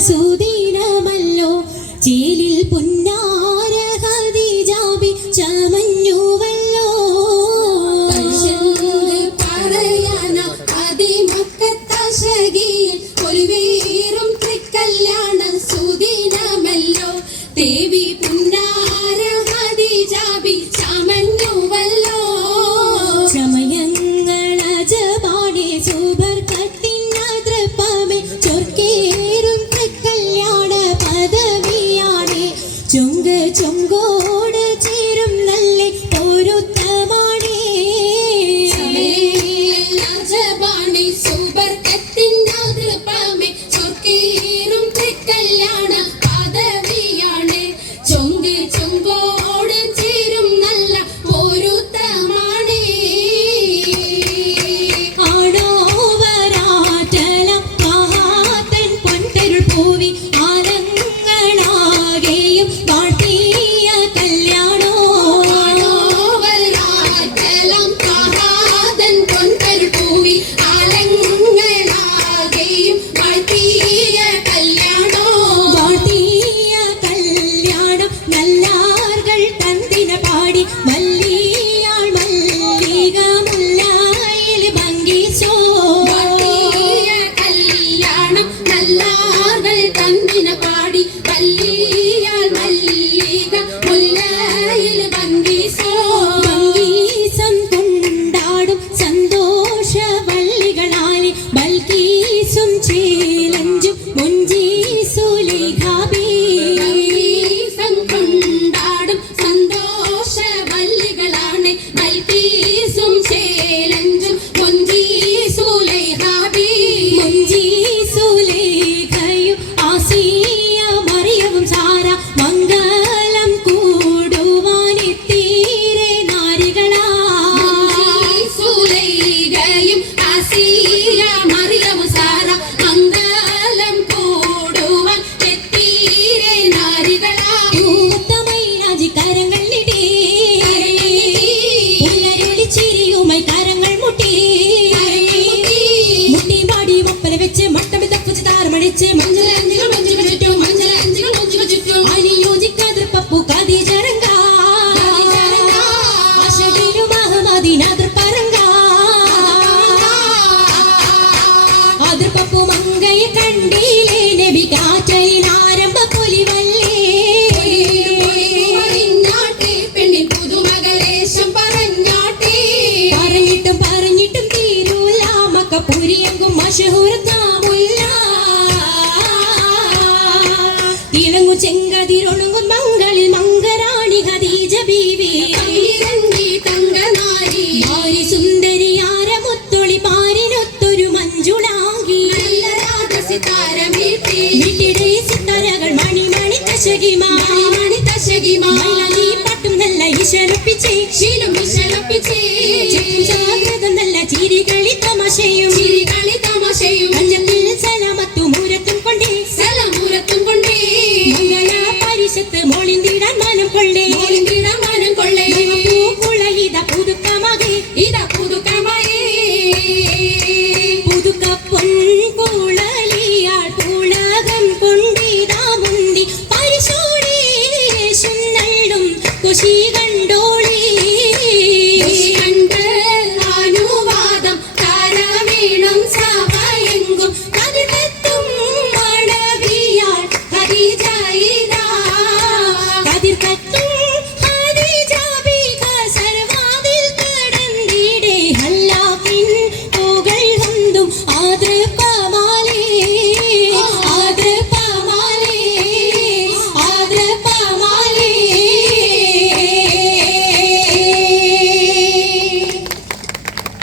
സുദിനമല്ലോ ചേലിൽ പുന്നാര ഖദീജാബി ചമഞ്ഞുവല്ലോ പറയാന അതിമക്കത്താശകിയിൽ ഒരു വീറും കല്യാണ സുദിനമല്ലോ ദേവി പുന്നാര ഖദീജാബി ചമഞ്ഞുവല്ലോ സമയങ്ങളജപാടെ സുബർക്കത്തിനതൃപ്പമേ ചൊർക്കേറും കല്യാണ പദവിയാണേ ചൊങ്ക് ചൊങ്കോട് ചേരും നല്ല പൊരുത്തമാണേ സമയങ്ങളജപാടെ സുബർക്കത്തിനതൃപ്പമേ ചൊർക്കേറും കല്യാണ പദവിയാണേ ചൊങ്ക് ചൊങ്കോട് ചേരും നല്ല പൊരുത്തമാണേ ആടോവരാറ്റലം മഹാതൻ പൊൻതരുൾ പൂവി ആലങ്ങളാകെയും വാഴ്ത്തിയ കല്യാണോ ആടോവരാറ്റലം മഹാതൻ പൊൻതരുൾ പൂവി ആലങ്ങളാകെയും വാഴ്ത്തിയ കല്യാണോ വാഴ്ത്തിയ കല്യാണം നല്ലാർകൾ തന്തിന പാടി മല്ലിയാൾ മല്ലിക മുല്ലായിൽ ഭംഗിച്ചോ വാഴ്ത്തിയ കല്യാണം നല്ലാർകൾ തന്നിന പാടി വല്ലിയാൾ മല്ലിക മുല്ലയിൽ ഭംഗിസോ ഭംഗീസം കൊണ്ടാടും സന്തോഷ വള്ളികളാലെ ബൽക്കീസും ചേലഞ്ചും മുഞ്ചീസുലേഖാബി ഭംഗീസം കൊണ്ടാടും സന്തോഷ വല്ലികളാണ് ബൽക്കീസും ചേലഞ്ചും മുഞ്ചീസുലൈഹാബി മുഞ്ചീസുലേഖയും ആസിയ മറിയവും സാര മംഗലം കൂടുവാനെത്തീരെ നാരികളാ സുലൈഗയും ആസിയ മറിയം സാര മംഗലം കൂടുവാൻ എത്തീരെ നാരികളാ പൂത്തമൈനാജി കരങ്ങളിടേ പുല്ലരുളിച്ചിരിയുമായി കരങ്ങൾ മുട്ടി മുട്ടി പാടി ഒപ്പന വെച്ച് മട്ടം തപ്പിച്ച് താരമടിച്ച് മഞ്ചലഞ്ചികൾ മഞ്ചികൾ ചുറ്റും മഞ്ചലഞ്ചികൾ മഞ്ചികൾ ചുറ്റും അനുയോജിക്കാതിർപ്പപ്പു കദീജറങ്ക അശകിലും അഹമ്മദിനാതിർപ്പരങ്ക അതിർപ്പപ്പു മങ്കയെ കണ്ടില്ലേ നബി കാറ്റലിൽ ആരംഭ പൊലിവല്ലേ പറഞ്ഞാട്ടെ പെണ്ണിൻ പുതുമകളേശം പറഞ്ഞാട്ടെ പറഞ്ഞിട്ടും പറഞ്ഞിട്ടും തീരൂല മക്കപ്പുരിയെങ്കും മഷഹൂർത്താമുല്ല തിളങ്ങു ചെങ്കതിരൊണുങ്ങും മംഗളിൽ മംഗറാണി ഖദീജ ബീവി പങ്കിരങ്കി തങ്കനാരി മാരി സുന്ദരിയാര മുത്തൊളി പാരിനൊത്തൊരു മഞ്ജുളാങ്കി നല്ല രാഗസിതാരമീട്ടി വീട്ടിടെ സിത്താരകൾ മണിമണി തശകിമാ മണി തശകിമാ മൈലാഞ്ചി പട്ടും നല്ല ഇശലൊപ്പിച്ചേ ശീലം വിശലപ്പിച്ചേ ജാഗ്രത നല്ല ചിരികളി തമാശയും ചിരികളി തമാശയും കഞ്ചത്തിൽ സലാമത്തു മൂരത്തും കൊണ്ടേ സലമൂരത്തും കൊണ്ടേ മംഗള പരിശത്ത് മോളിന്തിടാൻ മാനം കൊള്ളേ മോളിന്തിടാൻ മാനം കൊള്ളേ പൂക്കുള ഇത പുതുക്കമാകെ ഇതാ പുതുക്കമായേ പുതുക്ക പൊൻകുളലിയാൾ പുളകം കൊണ്ടിതാ മുന്തി പരിശോടേ നള്ളും കുശിക